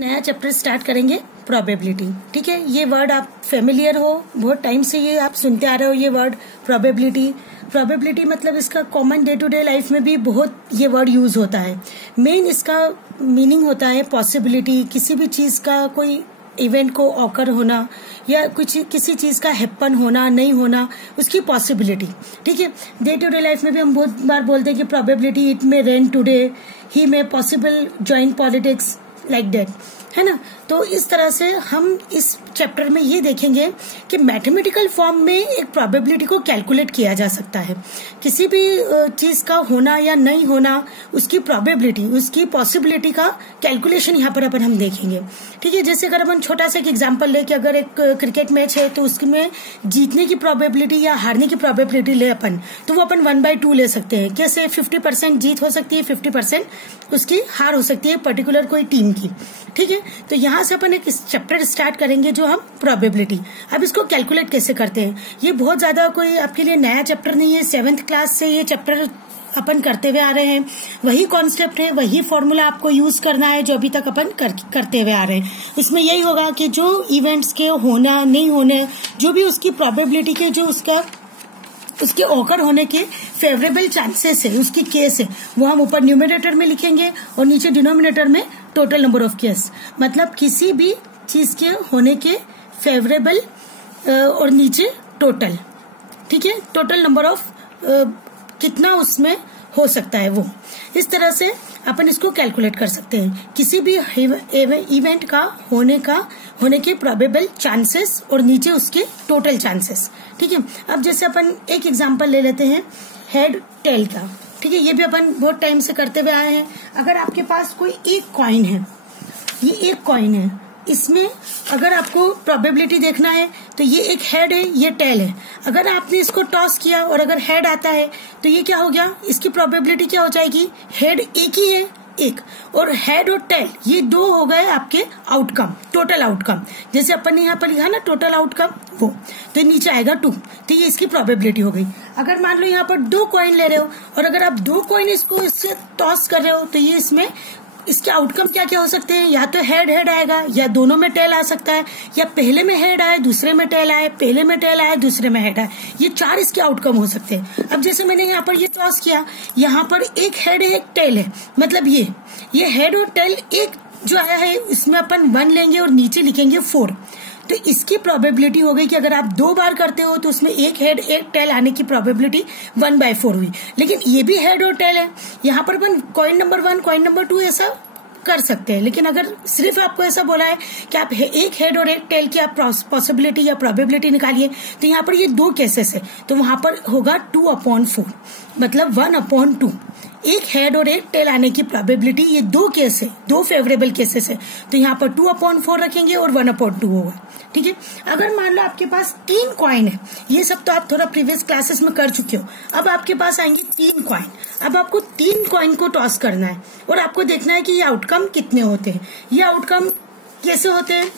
नया chapter start करेंगे probability. ठीक है, ये वर्ड आप फेमिलियर हो, बहुत टाइम से ये आप सुनते आ रहे हो ये वर्ड प्रोबेबिलिटी मतलब इसका common day to day life में भी बहुत ये वर्ड यूज होता है। मेन इसका मीनिंग होता है पॉसिबिलिटी, किसी भी चीज का कोई इवेंट को ऑकर होना या कुछ किसी चीज का हैपन होना नहीं होना, उसकी पॉसिबिलिटी। ठीक है, डे टू डे लाइफ में भी हम बहुत बार बोलते हैं कि probability it may rain today, he may possible join politics like that, है ना। तो इस तरह से हम इस चैप्टर में ये देखेंगे कि मैथमेटिकल फॉर्म में एक प्रोबेबिलिटी को कैलकुलेट किया जा सकता है। किसी भी चीज का होना या नहीं होना, उसकी प्रोबेबिलिटी, उसकी पॉसिबिलिटी का कैलकुलेशन यहाँ पर अपन हम देखेंगे। ठीक है, जैसे अगर अपन छोटा सा एक एग्जांपल ले कि अगर एक क्रिकेट मैच है तो उसमें जीतने की प्रोबेबिलिटी या हारने की प्रोबेबिलिटी ले अपन, तो वो अपन 1/2 ले सकते हैं। कैसे 50% जीत हो सकती है, 50% उसकी हार हो सकती है पर्टिकुलर कोई टीम की। ठीक है, तो यहाँ से अपन एक चैप्टर स्टार्ट करेंगे जो हम प्रोबेबिलिटी। अब इसको कैलकुलेट कैसे करते हैं, ये बहुत ज्यादा कोई आपके लिए नया चैप्टर नहीं है। 7th क्लास से ये चैप्टर अपन करते हुए आ रहे हैं, वही कॉन्सेप्ट है, वही फॉर्मूला आपको यूज करना है जो अभी तक अपन करते हुए आ रहे हैं। इसमें यही होगा कि जो इवेंट्स के होना नहीं होने, जो भी उसकी प्रोबेबिलिटी के, जो उसके ऑकर होने के फेवरेबल चांसेस है, उसकी केस है, वो हम ऊपर न्यूमरेटर में लिखेंगे और नीचे डिनोमिनेटर में टोटल नंबर ऑफ केस। मतलब किसी भी चीज के होने के फेवरेबल और नीचे टोटल। ठीक है, टोटल नंबर ऑफ कितना उसमें हो सकता है वो। इस तरह से अपन इसको कैलकुलेट कर सकते हैं, किसी भी इवेंट का होने के प्रोबेबल चांसेस और नीचे उसके टोटल चांसेस। ठीक है, अब जैसे अपन एक एग्जांपल ले लेते हैं हेड टेल का। ठीक है, ये भी अपन बहुत टाइम से करते हुए आए हैं। अगर आपके पास कोई एक कॉइन है, ये एक कॉइन है, इसमें अगर आपको प्रोबेबिलिटी देखना है तो ये एक हेड है, ये टेल है। अगर आपने इसको टॉस किया और अगर हेड आता है तो ये क्या हो गया, इसकी प्रोबेबिलिटी क्या हो जाएगी, हेड एक ही है एक, और हेड और टेल ये दो हो गए आपके आउटकम, टोटल आउटकम। जैसे अपन ने यहाँ पर लिखा ना टोटल आउटकम, वो तो नीचे आएगा 2, तो ये इसकी प्रोबेबिलिटी हो गई। अगर मान लो यहाँ पर 2 कॉइन ले रहे हो और अगर आप 2 कॉइन इसको इससे टॉस कर रहे हो तो ये इसमें इसके आउटकम क्या क्या हो सकते हैं, या तो हेड आएगा, या दोनों में टेल आ सकता है, या पहले में हेड आए दूसरे में टेल आए, पहले में टेल आए दूसरे में हेड आए। ये 4 इसके आउटकम हो सकते हैं। अब जैसे मैंने यहाँ पर ये टॉस किया, यहाँ पर एक हेड है एक टेल है, मतलब ये हेड और टेल एक जो आया है इसमें अपन 1 लेंगे और नीचे लिखेंगे 4। तो इसकी प्रोबेबिलिटी हो गई कि अगर आप 2 बार करते हो तो उसमें एक हेड एक टेल आने की प्रोबेबिलिटी 1/4 हुई। लेकिन ये भी हेड और टेल है, यहाँ पर अपन कॉइन नंबर 1 कॉइन नंबर 2 ऐसा कर सकते हैं। लेकिन अगर सिर्फ आपको ऐसा बोला है कि आप एक हेड और एक टेल की आप पॉसिबिलिटी या प्रोबेबिलिटी निकालिए, तो यहाँ पर ये 2 केसेस है, तो वहां पर होगा 2/4, मतलब 1/2। एक हेड और एक टेल आने की प्रोबेबिलिटी, ये 2 केस है, 2 फेवरेबल केसेस है, तो यहाँ पर 2/4 रखेंगे और 1/2 होगा। ठीक है, अगर मान लो आपके पास 3 कॉइन है, ये सब तो आप थोड़ा प्रीवियस क्लासेस में कर चुके हो। अब आपके पास आएंगे 3 कॉइन, अब आपको 3 कॉइन को टॉस करना है और आपको देखना है कि ये आउटकम कितने होते हैं। ये आउटकम कैसे होते हैं,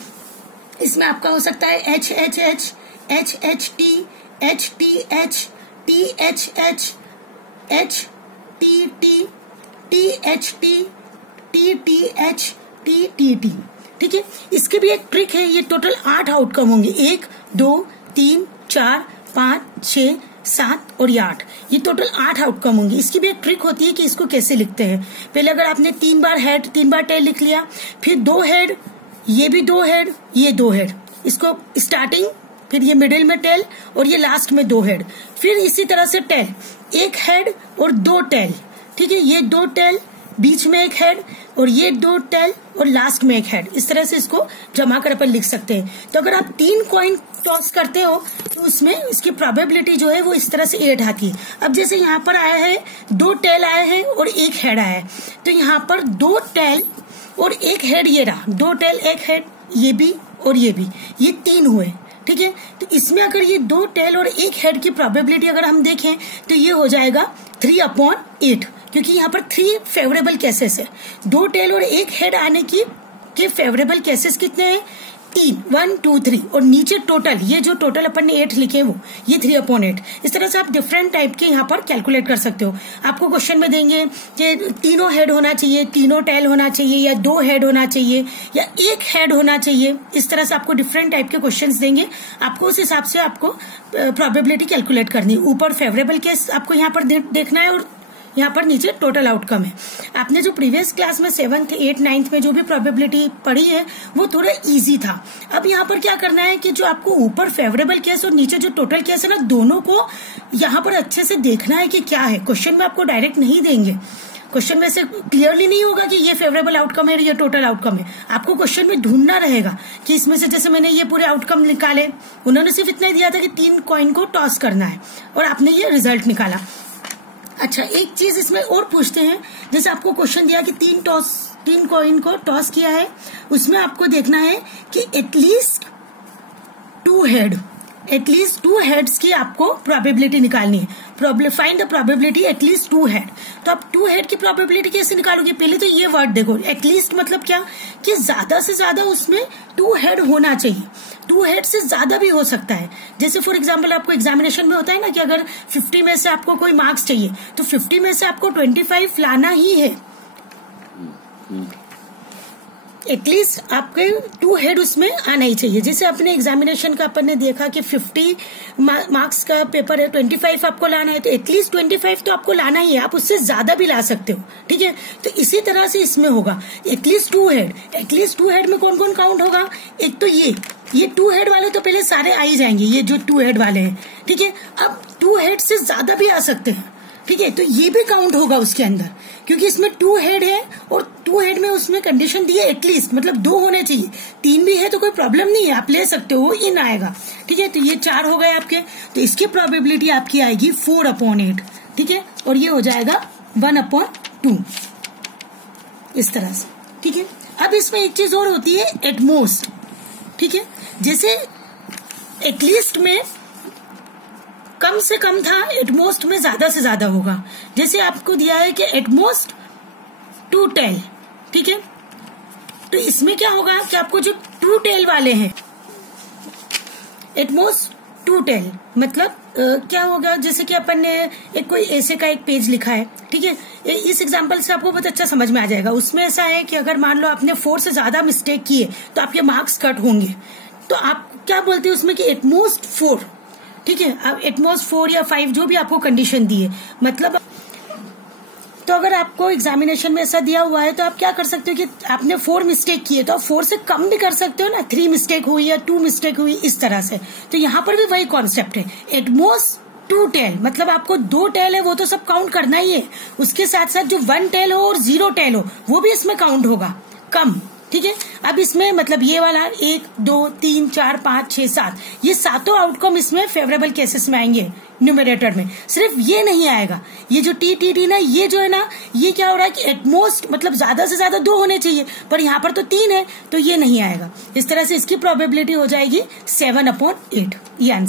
इसमें आपका हो सकता है HHH, HHT, HTH, THH, HTT, THT, TTH, TTT। ठीक है, इसके भी एक ट्रिक है, ये टोटल 8 आउटकम होंगे, 1 2 3 4 5 6 7 और ये 8, ये टोटल 8 आउटकम होंगे। इसकी भी एक ट्रिक होती है कि इसको कैसे लिखते हैं। पहले अगर आपने 3 बार हेड 3 बार टेल लिख लिया, फिर 2 हेड, ये भी 2 हेड, ये 2 हेड, इसको स्टार्टिंग, फिर ये मिडिल में टेल और ये लास्ट में 2 हेड, फिर इसी तरह से टेल, 1 हेड और 2 टेल। ठीक है, ये 2 टेल, बीच में 1 हेड और ये 2 टेल और लास्ट में 1 हेड। इस तरह से इसको जमा कर अपन लिख सकते हैं। तो अगर आप 3 कॉइन टॉस करते हो तो उसमें इसकी प्रोबेबिलिटी जो है वो इस तरह से 8 आती है। अब जैसे यहाँ पर आया है 2 टेल आए हैं और 1 हेड आया है, तो यहाँ पर 2 टेल और 1 हेड, ये रहा 2 टेल 1 हेड, ये भी और ये भी, ये 3 हुए। ठीक है, तो इसमें अगर ये 2 टेल और 1 हेड की प्रोबेबिलिटी अगर हम देखें तो ये हो जाएगा 3/8, क्योंकि यहाँ पर 3 फेवरेबल केसेस है। 2 टेल और 1 हेड आने के फेवरेबल केसेस कितने हैं, 3 1 2 3 और नीचे टोटल, ये जो टोटल अपन ने 8 लिखे वो, ये 3/8। इस तरह से आप डिफरेंट टाइप के यहाँ पर कैलकुलेट कर सकते हो। आपको क्वेश्चन में देंगे कि तीनों हेड होना चाहिए, तीनों टेल होना चाहिए, या 2 हेड होना चाहिए, या 1 हेड होना चाहिए। इस तरह से आपको डिफरेंट टाइप के क्वेश्चंस देंगे, आपको उस हिसाब से आपको प्रोबेबिलिटी कैलकुलेट करनी है। ऊपर फेवरेबल केस आपको यहाँ पर देखना है और यहाँ पर नीचे टोटल आउटकम है। आपने जो प्रीवियस क्लास में 7th 8th 9th में जो भी प्रोबेबिलिटी पढ़ी है वो थोड़ा इजी था। अब यहाँ पर क्या करना है कि जो आपको ऊपर फेवरेबल केस और नीचे जो टोटल केस है ना, दोनों को यहाँ पर अच्छे से देखना है कि क्या है। क्वेश्चन में आपको डायरेक्ट नहीं देंगे, क्वेश्चन में से क्लियरली नहीं होगा कि ये फेवरेबल आउटकम है और ये टोटल आउटकम है। आपको क्वेश्चन में ढूंढना रहेगा कि इसमें से, जैसे मैंने ये पूरे आउटकम निकाले, उन्होंने सिर्फ इतना दिया था कि 3 कॉइन को टॉस करना है और आपने ये रिजल्ट निकाला। अच्छा, एक चीज इसमें और पूछते हैं, जैसे आपको क्वेश्चन दिया कि 3 कॉइन को टॉस किया है, उसमें आपको देखना है कि एटलीस्ट 2 हेड्स की आपको प्रोबेबिलिटी निकालनी है। Find the probability at least 2 head. तो आप 2 हेड की प्रोबेबिलिटी कैसे निकालोगे? पहले तो ये वर्ड देखो, एटलीस्ट मतलब क्या कि ज्यादा से ज्यादा उसमें 2 हेड होना चाहिए। 2 हेड से ज्यादा भी हो सकता है। जैसे फॉर एग्जाम्पल आपको एग्जामिनेशन में होता है ना कि अगर 50 में से आपको कोई मार्क्स चाहिए तो 50 में से आपको 25 लाना ही है। एटलीस्ट आपके 2 हेड उसमें आना ही चाहिए। जैसे अपने एग्जामिनेशन का अपन ने देखा कि 50 मार्क्स का पेपर है, 25 आपको लाना है, तो एटलीस्ट 25 तो आपको लाना ही है। आप उससे ज्यादा भी ला सकते हो, ठीक है। तो इसी तरह से इसमें होगा एटलीस्ट 2 हेड। एटलीस्ट 2 हेड में कौन कौन काउंट होगा? एक तो ये 2 हेड वाले तो पहले सारे आ ही जाएंगे, ये जो 2 हेड वाले हैं, ठीक है। अब 2 हेड से ज्यादा भी आ सकते हैं, ठीक है, तो ये भी काउंट होगा उसके अंदर, क्योंकि इसमें 2 हेड है और 2 हेड में उसमें कंडीशन दी है एटलीस्ट, मतलब 2 होने चाहिए। 3 भी है तो कोई प्रॉब्लम नहीं है, आप ले सकते हो, इन आएगा, ठीक है। तो ये 4 हो गए आपके, तो इसकी प्रोबेबिलिटी आपकी आएगी 4/8, ठीक है, और ये हो जाएगा 1/2 इस तरह से, ठीक है। अब इसमें एक चीज और होती है, एटमोस्ट, ठीक है। जैसे एटलीस्ट में कम से कम था, एटमोस्ट में ज्यादा से ज्यादा होगा। जैसे आपको दिया है कि एटमोस्ट 2 टेल, ठीक है, तो इसमें क्या होगा कि आपको जो 2 टेल वाले हैं, एटमोस्ट 2 टेल मतलब क्या होगा, जैसे कि अपन ने एक कोई ऐसे का एक पेज लिखा है, ठीक है। इस एग्जांपल से आपको बहुत अच्छा समझ में आ जाएगा। उसमें ऐसा है कि अगर मान लो आपने 4 से ज्यादा मिस्टेक किए तो आपके मार्क्स कट होंगे। तो आप क्या बोलते हैं उसमें कि एटमोस्ट 4, ठीक है। अब एटमोस्ट 4 या 5 जो भी आपको कंडीशन दी है, मतलब तो अगर आपको एग्जामिनेशन में ऐसा दिया हुआ है तो आप क्या कर सकते हो कि आपने 4 मिस्टेक किए तो आप 4 से कम भी कर सकते हो ना, 3 मिस्टेक हुई या 2 मिस्टेक हुई, इस तरह से। तो यहाँ पर भी वही कॉन्सेप्ट है, एटमोस्ट 2 टेल मतलब आपको 2 टेल है वो तो सब काउंट करना ही है, उसके साथ साथ जो 1 टेल हो और 0 टेल हो वो भी इसमें काउंट होगा कम, ठीक है। अब इसमें मतलब ये वाला 1 2 3 4 5 6 7 ये सातों आउटकम इसमें फेवरेबल केसेस में आएंगे न्यूमरेटर में। सिर्फ ये नहीं आएगा, ये जो टी ना, ये जो है ना, ये क्या हो रहा है कि एटमोस्ट मतलब ज्यादा से ज्यादा 2 होने चाहिए, पर यहाँ पर तो 3 है तो ये नहीं आएगा। इस तरह से इसकी प्रोबेबिलिटी हो जाएगी 7/8, ये आंसर।